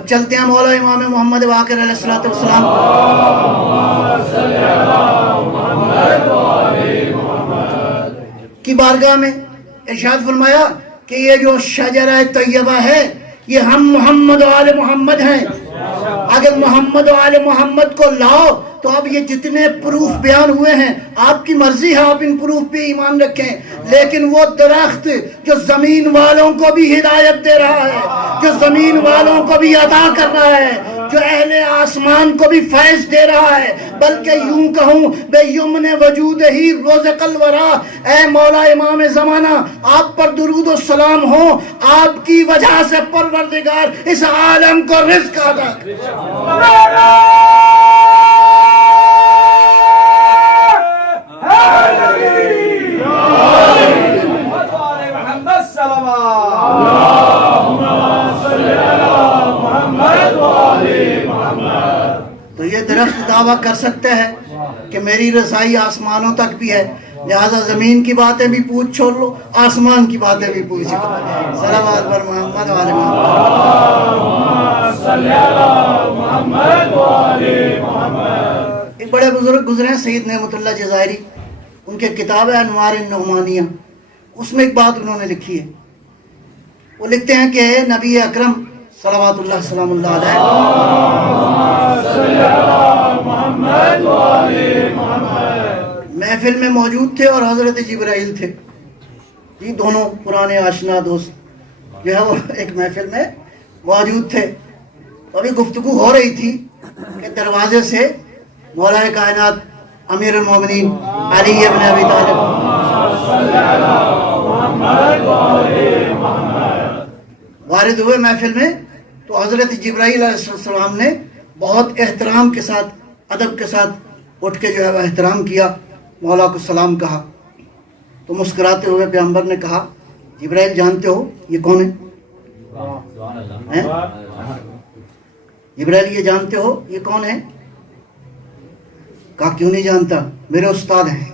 اب چلتے ہیں مولا امام محمد باقر علیہ الصلوۃ والسلام کی بارگاہ میں. ارشاد فرمایا کہ یہ جو شجرہ طیبہ ہے یہ ہم محمد و آل محمد ہیں. اگر محمد و آل محمد کو لاؤ تو اب یہ جتنے پروف بیان ہوئے ہیں آپ کی مرضی ہے، آپ ان پروف پہ ایمان رکھیں، لیکن وہ درخت جو زمین والوں کو بھی ہدایت دے رہا ہے، جو زمین والوں کو بھی عطا کر رہا ہے، جو اہل آسمان کو بھی فیض دے رہا ہے، بلکہ یوں کہوں بے یمن وجود ہی رزق الورا، اے مولا امام زمانہ آپ پر درود و سلام ہو، آپ کی وجہ سے پروردگار اس عالم کو رزق عطا تو یہ درخت دعویٰ کر سکتا ہے کہ میری رسائی آسمانوں تک بھی ہے، لہذا زمین کی باتیں بھی پوچھ چھوڑ لو، آسمان کی باتیں بھی پوچھ لو. صلوات پر محمد والے محمد. ایک بڑے بزرگ گزرے ہیں سید نعمت اللہ جزائری، ان کے کتاب ہے انوار النعمانیہ، اس میں ایک بات انہوں نے لکھی ہے. وہ لکھتے ہیں کہ نبی اکرم صلوات اللہ سلام اللہ علیہ محفل میں موجود تھے اور حضرت جبرائیل تھے. یہ دونوں پرانے آشنا دوست جو ہے وہ ایک محفل میں موجود تھے. ابھی گفتگو ہو رہی تھی کہ دروازے سے مولا کائنات امیر المومنین علی ابن ابی طالب وارد ہوئے محفل میں. تو حضرت جبرائیل علیہ السلام نے بہت احترام کے ساتھ ادب کے ساتھ اٹھ کے جو ہے وہ احترام کیا، مولا کو سلام کہا. تو مسکراتے ہوئے پیغمبر نے کہا جبرائیل جانتے ہو یہ کون ہے؟ جبرائیل یہ جانتے ہو یہ کون ہے؟ کہا کیوں نہیں جانتا، میرے استاد ہیں.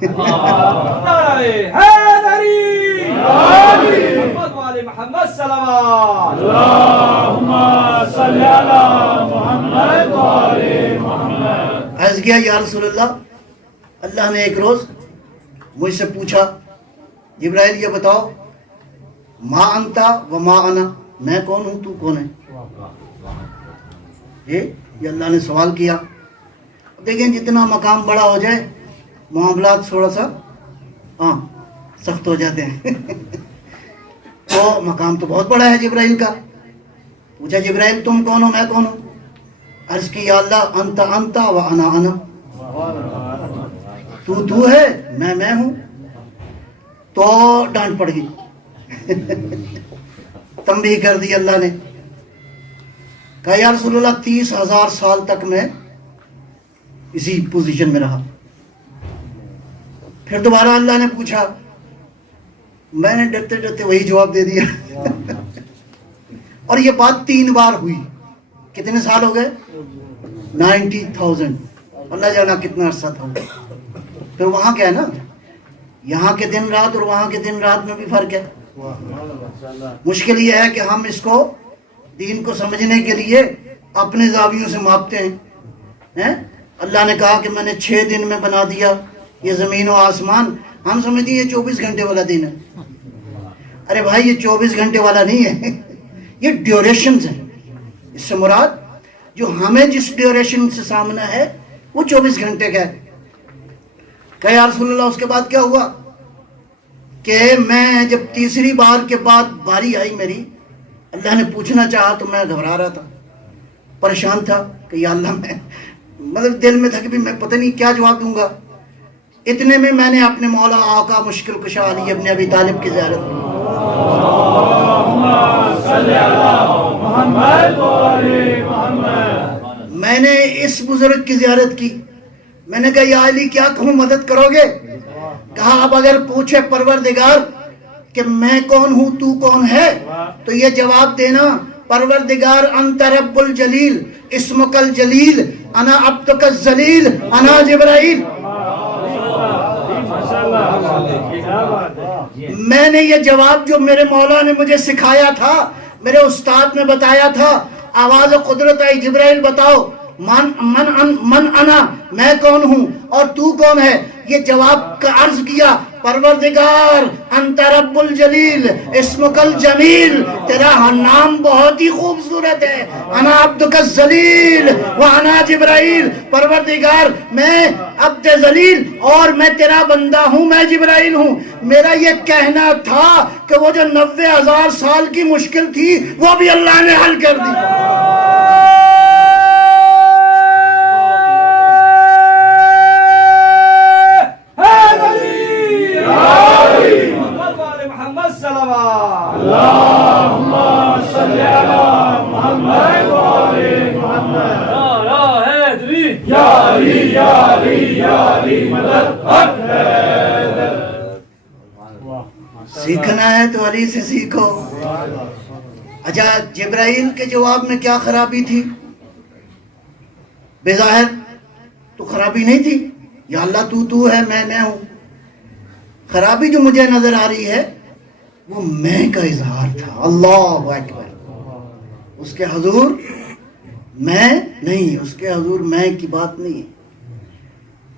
عرض کیا یا رسول اللہ، اللہ نے ایک روز مجھ سے پوچھا جبرائیل یہ بتاؤ ما انتا و ما انا، میں کون ہوں تو کون ہے؟ یہ اللہ نے سوال کیا. دیکھیں جتنا مقام بڑا ہو جائے معاملات تھوڑا سا سخت ہو جاتے ہیں. تو مقام تو بہت بڑا ہے جبرائیل کا. پوچھا جبرائیل تم کون ہو میں کون ہوں؟ عرض کی یا اللہ انت انت و انا انا، تو ہے میں ہوں. تو ڈانٹ پڑ گئی. تنبیہ کر دی اللہ نے. کہا یا رسول اللہ 30,000 سال تک میں اسی پوزیشن میں رہا. پھر دوبارہ اللہ نے پوچھا، میں نے ڈرتے ڈرتے وہی جواب دے دیا. اور یہ بات 3 بار ہوئی. کتنے سال ہو گئے؟ 90,000. اللہ جانا کتنا عرصہ تھا. پھر وہاں کیا ہے نا، یہاں کے دن رات اور وہاں کے دن رات میں بھی فرق ہے. مشکل یہ ہے کہ ہم اس کو دین کو سمجھنے کے لیے اپنے زاویوں سے ماپتے ہیں. اللہ نے کہا کہ میں نے 6 دن میں بنا دیا یہ زمین و آسمان، ہم سمجھتے ہیں یہ 24 گھنٹے والا دن ہے. ارے بھائی یہ 24 گھنٹے والا نہیں ہے، یہ ڈیوریشنز ہیں. اس سے مراد جو ہمیں جس ڈیوریشن سے سامنا ہے وہ 24 گھنٹے کا ہے. کہ یا رسول اللہ اس کے بعد کیا ہوا کہ میں جب تیسری بار کے بعد باری آئی میری، اللہ نے پوچھنا چاہا تو میں گھبرا رہا تھا، پریشان تھا کہ یا اللہ میں مطلب دل میں تھا کہ میں پتہ نہیں کیا جواب دوں گا. اتنے میں میں نے اپنے مولا آقا مشکل کشا علی ابن ابی طالب کی زیارت کی. میں نے اس بزرگ کی زیارت کی. میں نے کہا یا علی کیا کہوں، مدد کرو گے؟ کہا اب اگر پوچھے پروردگار کہ میں کون ہوں تو کون ہے تو یہ جواب دینا پروردگار انت رب الجلیل اسمک الجلیل انا عبدک الذلیل انا جبرائیل. میں نے یہ جواب جو میرے مولا نے مجھے سکھایا تھا، میرے استاد نے بتایا تھا، آواز قدرت آئی، جبرائیل بتاؤ من انا، میں کون ہوں اور تو کون ہے؟ یہ جواب کا عرض کیا، پروردگار انت رب الجلیل اسمک الجمیل، تیرا نام بہت ہی خوبصورت ہے، انا عبدک الذلیل وانا جبرائیل، پروردگار میں عبد ذلیل اور میں تیرا بندہ ہوں، میں جبرائیل ہوں۔ میرا یہ کہنا تھا کہ وہ جو 90,000 سال کی مشکل تھی وہ بھی اللہ نے حل کر دی۔ اللہم صلی علی محمد وآل محمد، یا علی یا علی یا علی مدد حق ہے۔ سیکھنا ہے تو علی سے سیکھو۔ اچھا، جبرائیل کے جواب میں کیا خرابی تھی؟ بظاہر تو خرابی نہیں تھی، یا اللہ تو ہے، میں ہوں۔ خرابی جو مجھے نظر آ رہی ہے وہ میں کا اظہار تھا۔ اللہ اکبر، اس کے حضور میں نہیں، اس کے حضور میں کی بات نہیں ہے۔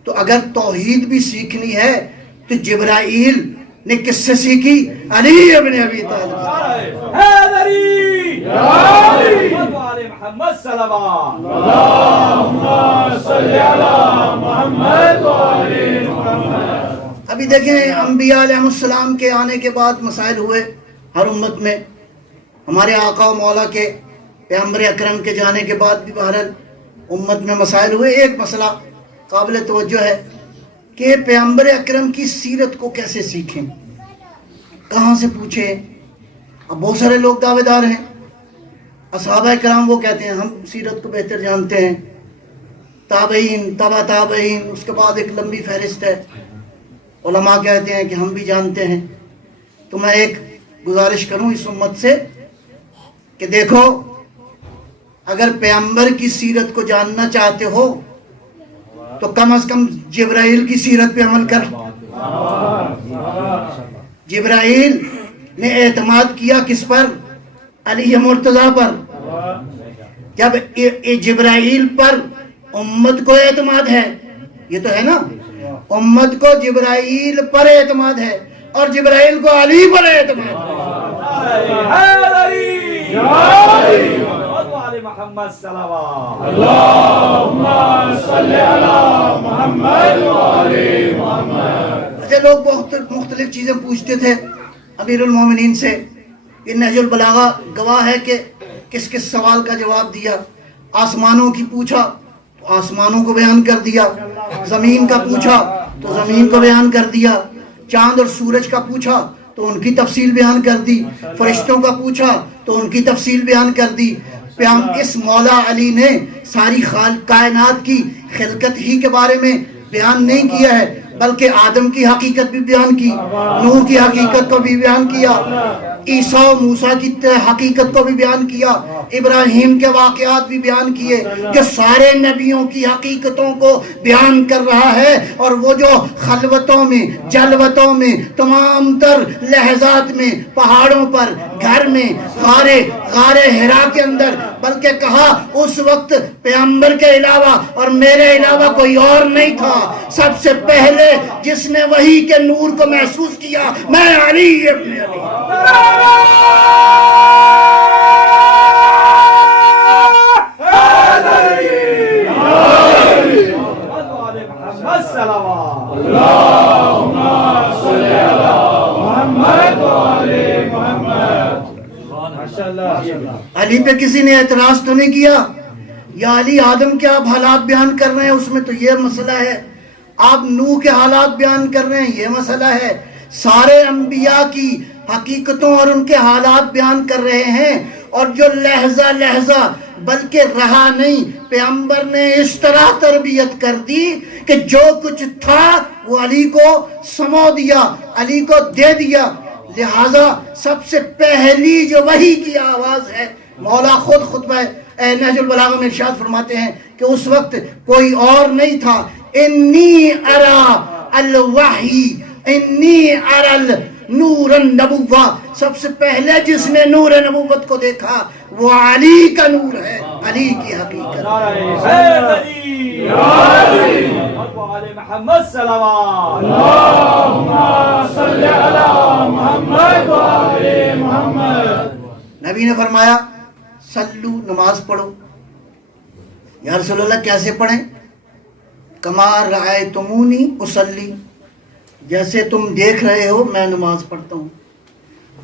تو اگر توحید بھی سیکھنی ہے تو جبرائیل نے کس سے سیکھی؟ علی ابن ابی طالب۔ محمد صلوات، اللہم صلی علی محمد وآل محمد۔ ابھی دیکھیں، انبیاء علیہ السلام کے آنے کے بعد مسائل ہوئے ہر امت میں۔ ہمارے آقا و مولا کے پیغمبر اکرم کے جانے کے بعد بھی بہرحال امت میں مسائل ہوئے۔ ایک مسئلہ قابل توجہ ہے کہ پیغمبر اکرم کی سیرت کو کیسے سیکھیں، کہاں سے پوچھیں۔ اب بہت سارے لوگ دعوے دار ہیں، اصحابہ کرام وہ کہتے ہیں ہم سیرت کو بہتر جانتے ہیں، تابعین، تبع تابعین، اس کے بعد ایک لمبی فہرست ہے، علماء کہتے ہیں کہ ہم بھی جانتے ہیں۔ تو میں ایک گزارش کروں اس امت سے کہ دیکھو، اگر پیغمبر کی سیرت کو جاننا چاہتے ہو تو کم از کم جبرائیل کی سیرت پہ عمل کر۔ جبرائیل نے اعتماد کیا کس پر؟ علی مرتضیٰ پر۔ جب جبرائیل پر امت کو اعتماد ہے، یہ تو ہے نا، امت کو جبرائیل پر اعتماد ہے اور جبرائیل کو علی پر اعتماد ہے۔ محمد صلوات، اللہم صلی علی محمد وآل محمد۔ اچھا، لوگ بہت مختلف چیزیں پوچھتے تھے امیر المومنین سے۔ یہ نہج البلاغہ گواہ ہے کہ کس کس سوال کا جواب دیا۔ آسمانوں کی پوچھا تو آسمانوں کو بیان کر دیا، زمین کا پوچھا تو زمین کو بیان کر دیا، چاند اور سورج کا پوچھا تو ان کی تفصیل بیان کر دی، فرشتوں کا پوچھا تو ان کی تفصیل بیان کر دی۔ اس مولا علی نے ساری کائنات کی خلقت ہی کے بارے میں بیان نہیں کیا ہے، بلکہ آدم کی حقیقت بھی بیان کی، نوح کی حقیقت کو بھی بیان کیا، عیسیٰ و موسیٰ کی حقیقت کو بھی بیان کیا، ابراہیم کے واقعات بھی بیان کیے، جو سارے نبیوں کی حقیقتوں کو بیان کر رہا ہے۔ اور وہ جو خلوتوں میں، جلوتوں میں، تمام تر لحظات میں، پہاڑوں پر، گھر میں، غار حرا کے اندر، بلکہ کہا اس وقت پیغمبر کے علاوہ اور میرے علاوہ کوئی اور نہیں تھا، سب سے پہلے جس نے وحی کے نور کو محسوس کیا میں علی ابن ابی۔ علی پہ کسی نے اعتراض تو نہیں کیا، یا علی آدم کے آپ حالات بیان کر رہے ہیں اس میں تو یہ مسئلہ ہے، آپ نوح کے حالات بیان کر رہے ہیں یہ مسئلہ ہے، سارے انبیاء کی حقیقتوں اور ان کے حالات بیان کر رہے ہیں۔ اور جو لہجہ لہجہ بلکہ رہا نہیں، پیغمبر نے اس طرح تربیت کر دی کہ جو کچھ تھا وہ علی کو سمو دیا، علی کو دے دیا۔ لہذا سب سے پہلی جو وحی کی آواز ہے، مولا خود خطبہ نہج البلاغہ میں ارشاد فرماتے ہیں کہ اس وقت کوئی اور نہیں تھا، انی ارا الوحی، انی ارا نور النبوہ، سب سے پہلے جس نے نور نبوت کو دیکھا وہ علی کا نور ہے، علی کی حقیقت۔ نعرہ حیدری، محمد وآل محمد صلوات۔ اللہم صلی علی محمد وآل محمد۔ نبی نے فرمایا صلو، نماز پڑھو۔ یا رسول اللہ کیسے پڑھیں؟ کما رأیتمونی اصلی، جیسے تم دیکھ رہے ہو میں نماز پڑھتا ہوں۔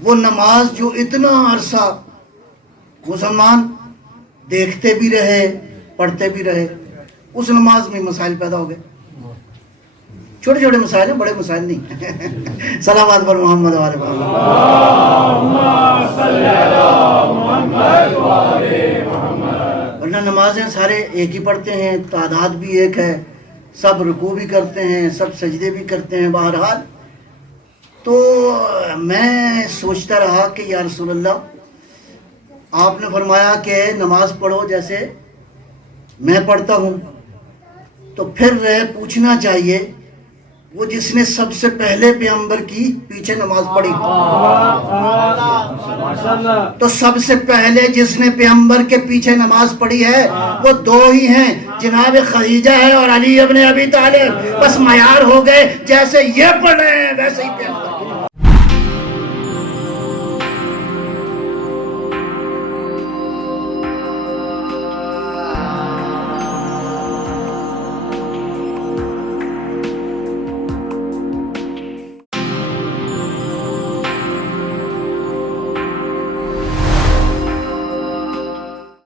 وہ نماز جو اتنا عرصہ مسلمان دیکھتے بھی رہے پڑھتے بھی رہے، اس نماز میں مسائل پیدا ہو گئے، چھوٹے چھوٹے مسائل ہیں، بڑے مسائل نہیں۔ صلوات پر محمد وآل محمد۔ ورنہ نمازیں سارے ایک ہی پڑھتے ہیں، تعداد بھی ایک ہے، سب رکوع بھی کرتے ہیں، سب سجدے بھی کرتے ہیں۔ بہرحال تو میں سوچتا رہا کہ یا رسول اللہ آپ نے فرمایا کہ نماز پڑھو جیسے میں پڑھتا ہوں، تو پھر پوچھنا چاہیے وہ جس نے سب سے پہلے پیغمبر کی پیچھے نماز پڑھی، تو سب سے پہلے جس نے پیغمبر کے پیچھے نماز پڑھی ہے وہ دو ہی ہیں، جناب خدیجہ ہے اور علی ابن ابی طالب۔ بس معیار ہو گئے، جیسے یہ پڑھ رہے ہیں ویسے ہی پیغمبر